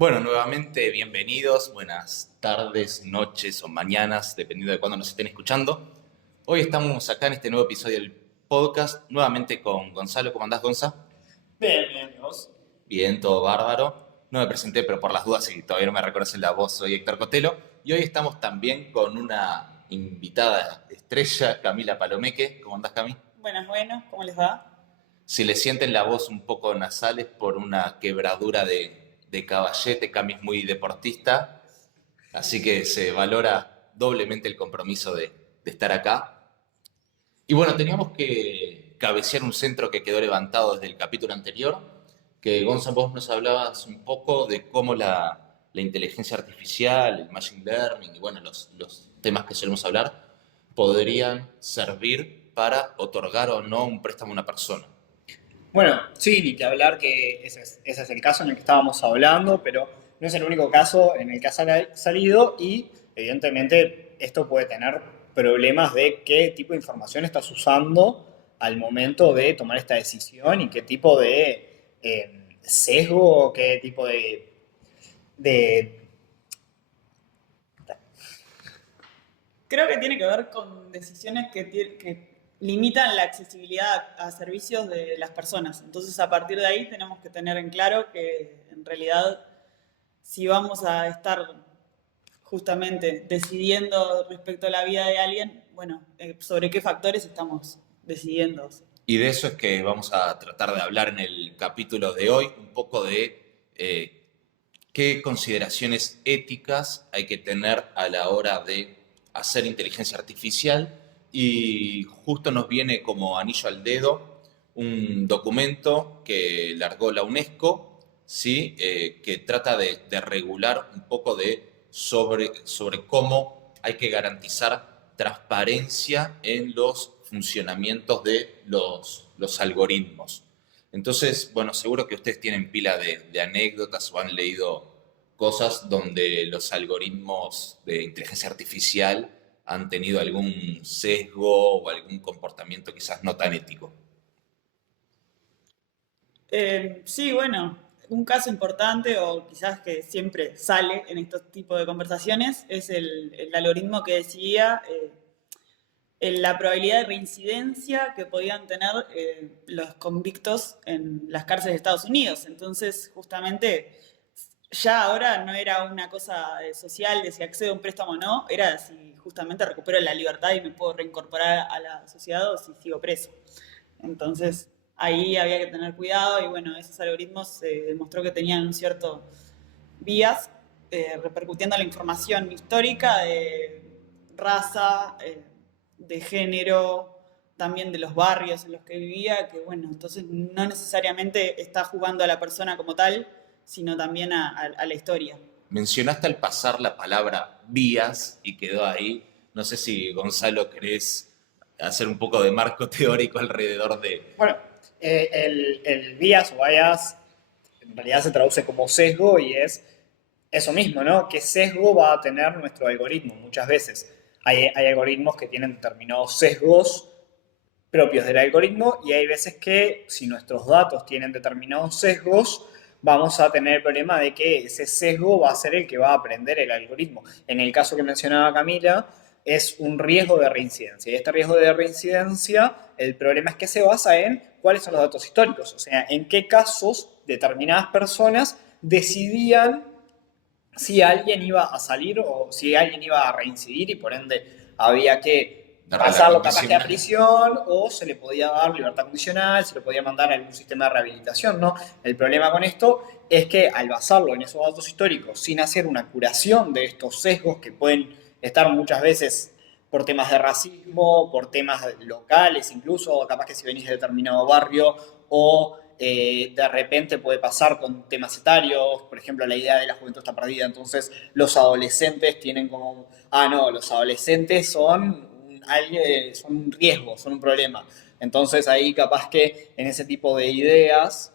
Bueno, nuevamente bienvenidos, buenas tardes, noches o mañanas, dependiendo de cuándo nos estén escuchando. Hoy estamos acá en este nuevo episodio del podcast, nuevamente con Gonzalo. ¿Cómo andás, Gonza? Bien, bien, ¿y vos? Bien, todo bárbaro. No me presenté, pero por las dudas, si todavía no me reconocen la voz, soy Héctor Cotelo. Y hoy estamos también con una invitada estrella, Camila Palomeque. ¿Cómo andás, Cami? Buenas, buenas, ¿cómo les va? Si le sienten la voz un poco nasal es por una quebradura de caballete. Cami es muy deportista, así que se valora doblemente el compromiso de estar acá. Y bueno, teníamos que cabecear un centro que quedó levantado desde el capítulo anterior, que Gonzalo, vos nos hablabas un poco de cómo la inteligencia artificial, el machine learning y bueno, los temas que solemos hablar podrían servir para otorgar o no un préstamo a una persona. Bueno, sí, ni que hablar que ese es el caso en el que estábamos hablando, pero no es el único caso en el que ha salido y evidentemente esto puede tener problemas de qué tipo de información estás usando al momento de tomar esta decisión y qué tipo de sesgo, qué tipo de... Creo que tiene que ver con decisiones que limitan la accesibilidad a servicios de las personas. Entonces, a partir de ahí tenemos que tener en claro que en realidad si vamos a estar justamente decidiendo respecto a la vida de alguien, bueno, sobre qué factores estamos decidiendo. Y de eso es que vamos a tratar de hablar en el capítulo de hoy, un poco de qué consideraciones éticas hay que tener a la hora de hacer inteligencia artificial. Y justo nos viene como anillo al dedo un documento que largó la UNESCO, ¿sí? Que trata de regular un poco sobre cómo hay que garantizar transparencia en los funcionamientos de los algoritmos. Entonces, bueno, seguro que ustedes tienen pila de anécdotas o han leído cosas donde los algoritmos de inteligencia artificial han tenido algún sesgo o algún comportamiento quizás no tan ético. Sí, bueno, un caso importante o quizás que siempre sale en estos tipos de conversaciones es el algoritmo que decidía la probabilidad de reincidencia que podían tener los convictos en las cárceles de Estados Unidos. Entonces, justamente, ya ahora no era una cosa social de si accedo a un préstamo o no, era si justamente recupero la libertad y me puedo reincorporar a la sociedad o si sigo preso. Entonces, ahí había que tener cuidado y bueno, esos algoritmos se demostró que tenían un cierto vías repercutiendo la información histórica de raza, de género, también de los barrios en los que vivía, que bueno, entonces no necesariamente está jugando a la persona como tal, sino también a la historia. Mencionaste al pasar la palabra vías y quedó ahí. No sé si Gonzalo querés hacer un poco de marco teórico alrededor de... Bueno, el bias o bias en realidad se traduce como sesgo y es eso mismo, ¿no? ¿Qué sesgo va a tener nuestro algoritmo? Muchas veces hay algoritmos que tienen determinados sesgos propios del algoritmo y hay veces que si nuestros datos tienen determinados sesgos, vamos a tener el problema de que ese sesgo va a ser el que va a aprender el algoritmo. En el caso que mencionaba Camila, es un riesgo de reincidencia. Y este riesgo de reincidencia, el problema es que se basa en cuáles son los datos históricos, o sea, en qué casos determinadas personas decidían si alguien iba a salir o si alguien iba a reincidir y por ende había que darle la pasarlo capaz que a condicional. prisión o se le podía dar libertad condicional, se le podía mandar a algún sistema de rehabilitación, ¿no? El problema con esto es que al basarlo en esos datos históricos sin hacer una curación de estos sesgos que pueden estar muchas veces por temas de racismo, por temas locales, incluso capaz que si venís de determinado barrio o de repente puede pasar con temas etarios, por ejemplo, la idea de la juventud está perdida, entonces los adolescentes tienen como, ah, no, los adolescentes son un riesgo, son un problema. Entonces ahí capaz que en ese tipo de ideas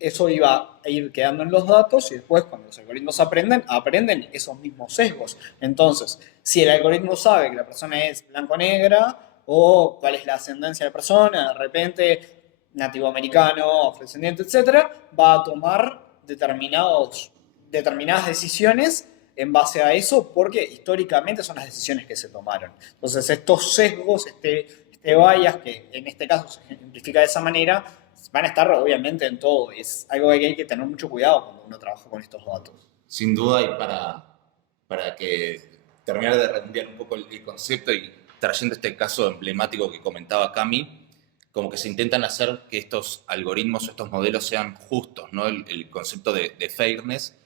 eso iba a ir quedando en los datos y después cuando los algoritmos aprenden esos mismos sesgos. Entonces, si el algoritmo sabe que la persona es blanco-negra o cuál es la ascendencia de la persona, de repente nativo americano, afrodescendiente, etcétera, va a tomar determinados determinadas decisiones en base a eso, porque históricamente son las decisiones que se tomaron. Entonces, estos sesgos, este bias, que en este caso se ejemplifica de esa manera, van a estar obviamente en todo. Y es algo que hay que tener mucho cuidado cuando uno trabaja con estos datos. Sin duda, y para que terminar de redondear un poco el concepto y trayendo este caso emblemático que comentaba Cami, como que se intentan hacer que estos algoritmos o estos modelos sean justos, ¿no? El concepto de fairness.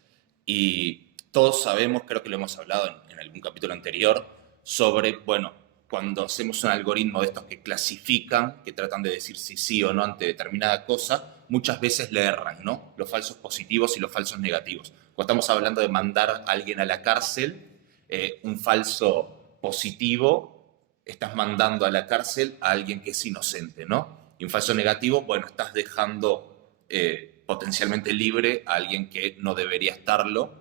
Y todos sabemos, creo que lo hemos hablado en algún capítulo anterior, sobre, bueno, cuando hacemos un algoritmo de estos que clasifican, que tratan de decir si sí o no ante determinada cosa, muchas veces le erran, ¿no? Los falsos positivos y los falsos negativos. Cuando estamos hablando de mandar a alguien a la cárcel, un falso positivo, estás mandando a la cárcel a alguien que es inocente, ¿no? Y un falso negativo, bueno, estás dejando potencialmente libre a alguien que no debería estarlo.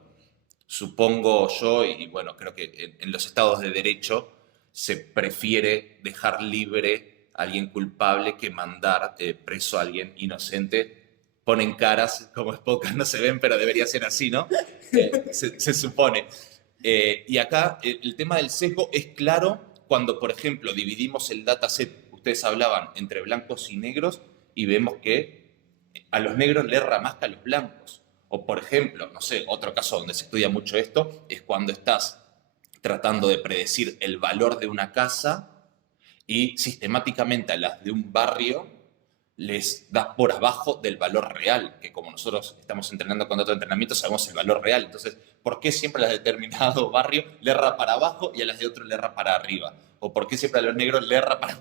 Supongo yo, y bueno, creo que en los estados de derecho se prefiere dejar libre a alguien culpable que mandar preso a alguien inocente. Ponen caras, como es pocas no se ven, pero debería ser así, ¿no? Se supone. Y acá el tema del sesgo es claro cuando, por ejemplo, dividimos el dataset, ustedes hablaban entre blancos y negros, y vemos que a los negros le erra más que a los blancos. O, por ejemplo, no sé, otro caso donde se estudia mucho esto es cuando estás tratando de predecir el valor de una casa y sistemáticamente a las de un barrio les das por abajo del valor real, que como nosotros estamos entrenando con datos de entrenamiento sabemos el valor real. Entonces, ¿por qué siempre a las de determinado barrio le erra para abajo y a las de otro le erra para arriba? ¿O por qué siempre a los negros le erra para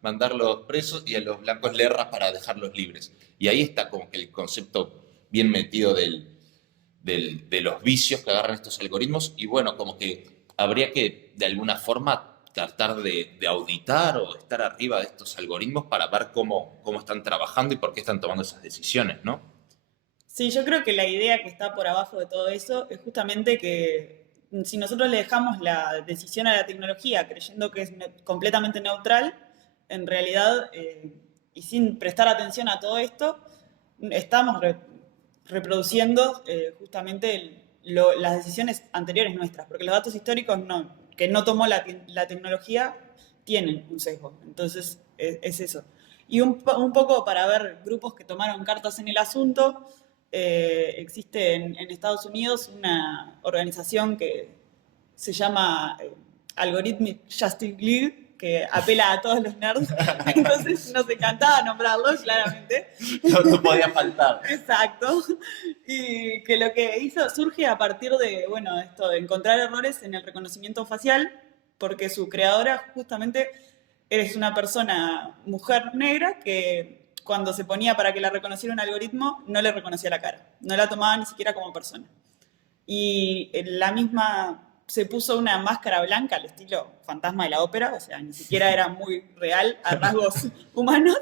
mandarlos presos y a los blancos le erra para dejarlos libres? Y ahí está como que el concepto bien metido de los vicios que agarran estos algoritmos. Y bueno, como que habría que de alguna forma tratar de auditar o estar arriba de estos algoritmos para ver cómo están trabajando y por qué están tomando esas decisiones, ¿no? Sí, yo creo que la idea que está por abajo de todo eso es justamente que si nosotros le dejamos la decisión a la tecnología creyendo que es completamente neutral, en realidad, y sin prestar atención a todo esto, estamos reproduciendo justamente las decisiones anteriores nuestras, porque los datos históricos que no tomó la tecnología tienen un sesgo. Entonces, es eso. Y un poco para ver grupos que tomaron cartas en el asunto, existe en Estados Unidos una organización que se llama Algorithmic Justice League, que apela a todos los nerds. Entonces nos encantaba nombrarlo, claramente. No podía faltar. Exacto. Y que lo que hizo surge a partir de, bueno, esto de encontrar errores en el reconocimiento facial, porque su creadora justamente es una persona, mujer negra, que cuando se ponía para que la reconociera un algoritmo, no le reconocía la cara, no la tomaba ni siquiera como persona. Y la misma se puso una máscara blanca al estilo Fantasma de la Ópera, o sea, ni siquiera era muy real a rasgos humanos,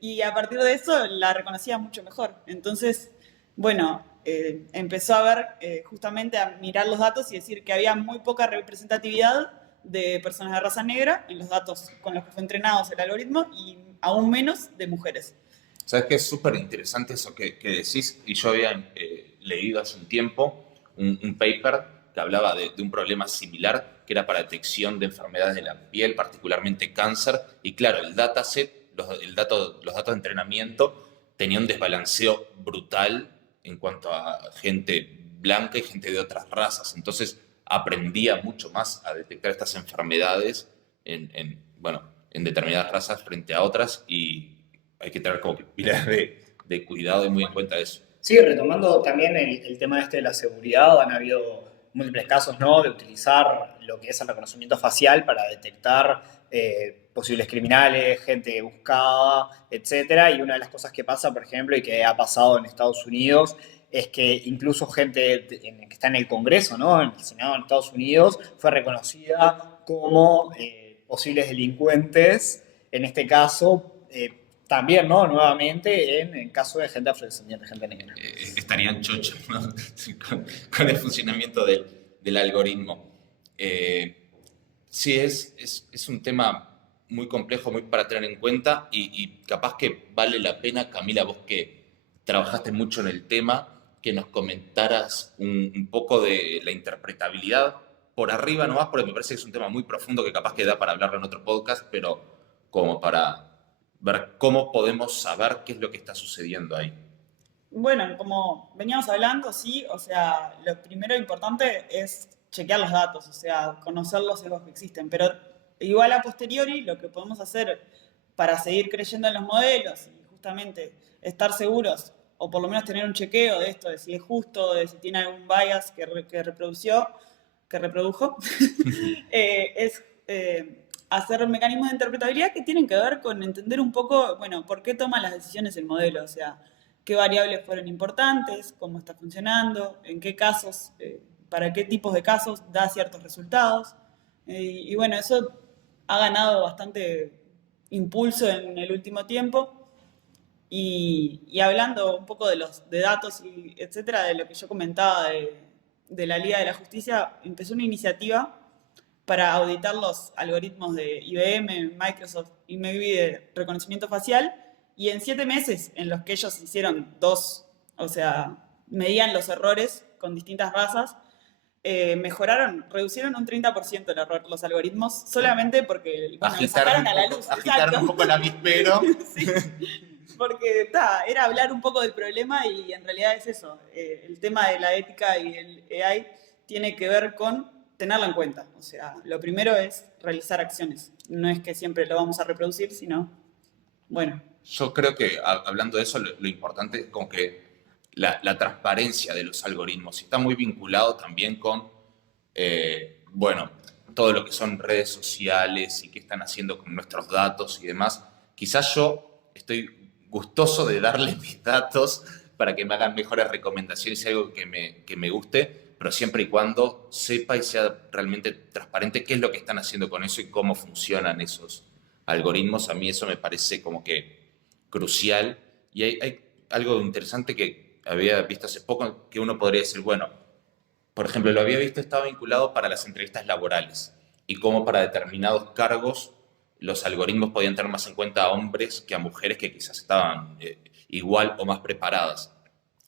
y a partir de eso la reconocía mucho mejor. Entonces, bueno, empezó a ver, justamente a mirar los datos y decir que había muy poca representatividad de personas de raza negra en los datos con los que fue entrenado el algoritmo y aún menos de mujeres. ¿Sabes qué? Es súper interesante eso que decís, y yo había leído hace un tiempo un paper que hablaba de un problema similar, que era para detección de enfermedades de la piel, particularmente cáncer, y claro, el dataset, los datos de entrenamiento tenía un desbalanceo brutal en cuanto a gente blanca y gente de otras razas, entonces aprendía mucho más a detectar estas enfermedades bueno, en determinadas razas frente a otras, y hay que tener como que pilas de cuidado y muy en cuenta eso. Sí, retomando también el tema este de la seguridad, han habido múltiples casos, ¿no?, de utilizar lo que es el reconocimiento facial para detectar posibles criminales, gente buscada, etcétera. Y una de las cosas que pasa, por ejemplo, y que ha pasado en Estados Unidos, es que incluso gente que está en el Congreso, ¿no?, en el Senado en Estados Unidos, fue reconocida como posibles delincuentes, en este caso, también, ¿no?, nuevamente en caso de gente afrodescendiente, gente negra. Estarían chochos, ¿no? con el funcionamiento del algoritmo. Sí, es un tema muy complejo, muy para tener en cuenta, y capaz que vale la pena, Camila, vos que trabajaste mucho en el tema, que nos comentaras un poco de la interpretabilidad por arriba nomás, porque me parece que es un tema muy profundo que capaz que da para hablarlo en otro podcast, pero como para ver cómo podemos saber qué es lo que está sucediendo ahí. Bueno, como veníamos hablando, sí, o sea, lo primero importante es chequear los datos, o sea, conocer los sesgos que existen, pero igual a posteriori lo que podemos hacer para seguir creyendo en los modelos y justamente estar seguros, o por lo menos tener un chequeo de esto, de si es justo, de si tiene algún bias que reprodujo, es hacer mecanismos de interpretabilidad que tienen que ver con entender un poco, bueno, por qué toma las decisiones el modelo, o sea, qué variables fueron importantes, cómo está funcionando, en qué casos, para qué tipos de casos da ciertos resultados. Y bueno, eso ha ganado bastante impulso en el último tiempo. Y hablando un poco de datos y etcétera, de lo que yo comentaba de la Liga de la Justicia, empezó una iniciativa para auditar los algoritmos de IBM, Microsoft y maybe de reconocimiento facial, y en 7 meses en los que ellos hicieron o sea, medían los errores con distintas razas, reducieron un 30% el error los algoritmos, solamente porque lo sacaron a la luz. Agitaron un poco el avispero. Sí, porque era hablar un poco del problema y en realidad es eso. El tema de la ética y el AI tiene que ver con tenerlo en cuenta. O sea, lo primero es realizar acciones. No es que siempre lo vamos a reproducir, sino, bueno. Yo creo que hablando de eso, lo importante es como que la transparencia de los algoritmos está muy vinculado también con, bueno, todo lo que son redes sociales y qué están haciendo con nuestros datos y demás. Quizás yo estoy gustoso de darles mis datos para que me hagan mejores recomendaciones y algo que me guste, pero siempre y cuando sepa y sea realmente transparente qué es lo que están haciendo con eso y cómo funcionan esos algoritmos. A mí eso me parece como que crucial. Y hay algo interesante que había visto hace poco, que uno podría decir, bueno, por ejemplo, lo había visto, estaba vinculado para las entrevistas laborales y cómo para determinados cargos los algoritmos podían tener más en cuenta a hombres que a mujeres que quizás estaban igual o más preparadas.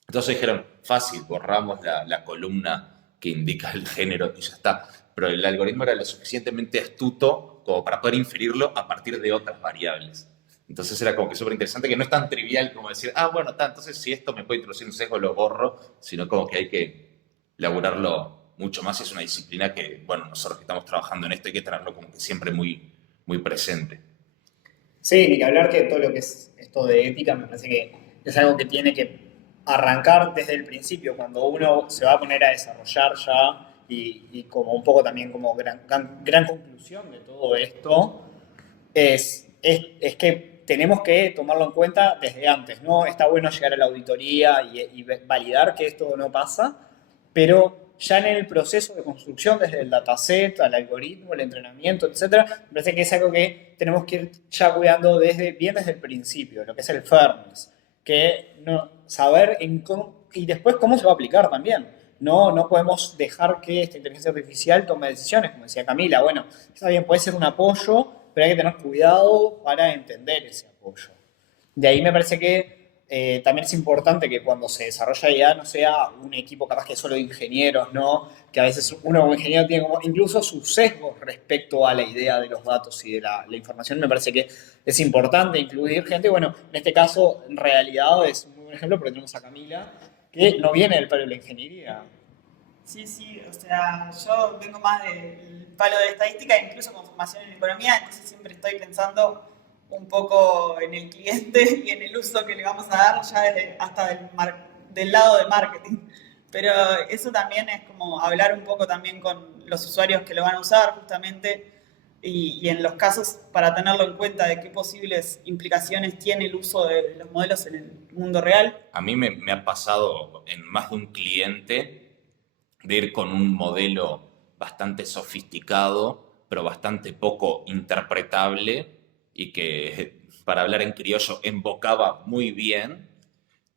Entonces dijeron, fácil, borramos la columna que indica el género y ya está. Pero el algoritmo era lo suficientemente astuto como para poder inferirlo a partir de otras variables. Entonces era como que súper interesante, que no es tan trivial como decir, bueno, entonces si esto me puede introducir un sesgo, lo borro, sino como que hay que laburarlo mucho más. Es una disciplina que, bueno, nosotros que estamos trabajando en esto hay que tenerlo como que siempre muy, muy presente. Sí, ni que hablar que todo lo que es esto de ética me parece que es algo que tiene que arrancar desde el principio, cuando uno se va a poner a desarrollar ya y como un poco también como gran conclusión de todo esto, es que tenemos que tomarlo en cuenta desde antes, ¿no? Está bueno llegar a la auditoría y validar que esto no pasa, pero ya en el proceso de construcción, desde el dataset, al algoritmo, el entrenamiento, etcétera, me parece que es algo que tenemos que ir ya cuidando bien desde el principio, lo que es el fairness, que saber y después cómo se va a aplicar también. No podemos dejar que esta inteligencia artificial tome decisiones, como decía Camila. Bueno, está bien, puede ser un apoyo, pero hay que tener cuidado para entender ese apoyo. De ahí me parece que también es importante que cuando se desarrolla IA no sea un equipo capaz que solo de ingenieros, ¿no? Que a veces uno como ingeniero tiene como incluso sus sesgos respecto a la idea de los datos y de la información. Me parece que es importante incluir gente. Bueno, en este caso, en realidad es un muy buen ejemplo porque tenemos a Camila, que no viene del palo de la ingeniería. Sí, o sea, yo vengo más del palo de estadística, incluso con formación en economía, entonces siempre estoy pensando un poco en el cliente y en el uso que le vamos a dar ya hasta del lado de marketing. Pero eso también es como hablar un poco también con los usuarios que lo van a usar justamente y en los casos para tenerlo en cuenta de qué posibles implicaciones tiene el uso de los modelos en el mundo real. A mí me ha pasado en más de un cliente de ir con un modelo bastante sofisticado, pero bastante poco interpretable y que, para hablar en criollo, embocaba muy bien,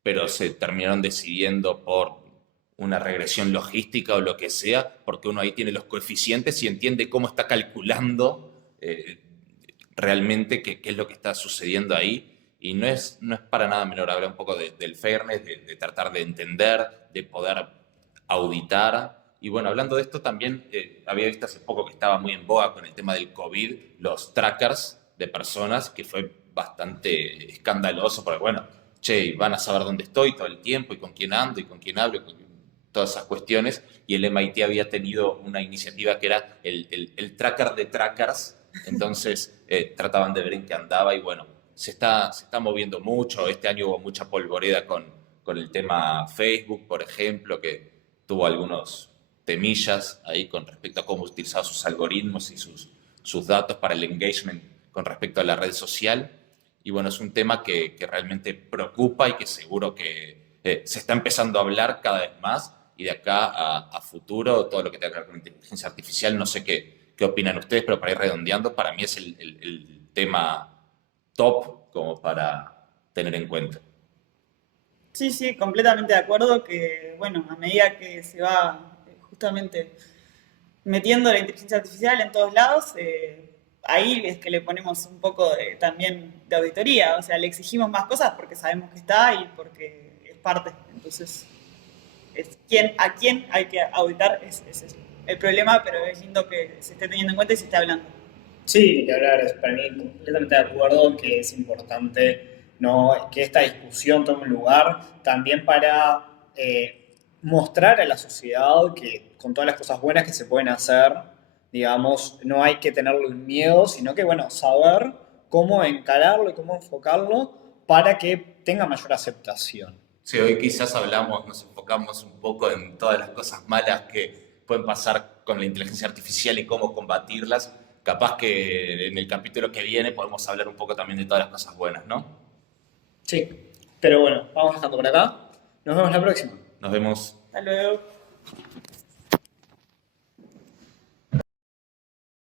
pero se terminaron decidiendo por una regresión logística o lo que sea, porque uno ahí tiene los coeficientes y entiende cómo está calculando realmente qué es lo que está sucediendo ahí. Y no es para nada menor, habla un poco del fairness, de tratar de entender, de poder auditar. Y bueno, hablando de esto también, había visto hace poco que estaba muy en boga con el tema del COVID, los trackers de personas, que fue bastante escandaloso, porque bueno, che, van a saber dónde estoy todo el tiempo y con quién ando y con quién hablo, y todas esas cuestiones. Y el MIT había tenido una iniciativa que era el tracker de trackers, entonces trataban de ver en qué andaba y bueno, se está moviendo mucho. Este año hubo mucha polvoreda con el tema Facebook, por ejemplo, que tuvo algunos temillas ahí con respecto a cómo utilizaba sus algoritmos y sus datos para el engagement con respecto a la red social. Y bueno, es un tema que realmente preocupa y que seguro que se está empezando a hablar cada vez más. Y de acá a futuro, todo lo que tenga que ver con inteligencia artificial, no sé qué opinan ustedes, pero para ir redondeando, para mí es el tema top como para tener en cuenta. Sí, sí, completamente de acuerdo que, bueno, a medida que se va justamente metiendo la inteligencia artificial en todos lados, ahí es que le ponemos un poco también de auditoría, o sea, le exigimos más cosas porque sabemos que está y porque es parte. Entonces, a quién hay que auditar es el problema, pero es lindo que se esté teniendo en cuenta y se esté hablando. Sí, ni que hablar, es para mí completamente de acuerdo en que es importante, ¿no?, que esta discusión tome lugar también para mostrar a la sociedad que con todas las cosas buenas que se pueden hacer, digamos, no hay que tenerle un miedo, sino que, bueno, saber cómo encararlo y cómo enfocarlo para que tenga mayor aceptación. Sí, hoy quizás nos enfocamos un poco en todas las cosas malas que pueden pasar con la inteligencia artificial y cómo combatirlas. Capaz que en el capítulo que viene podemos hablar un poco también de todas las cosas buenas, ¿no? Sí, pero bueno, vamos dejando por acá. Nos vemos la próxima. Nos vemos. Hasta luego.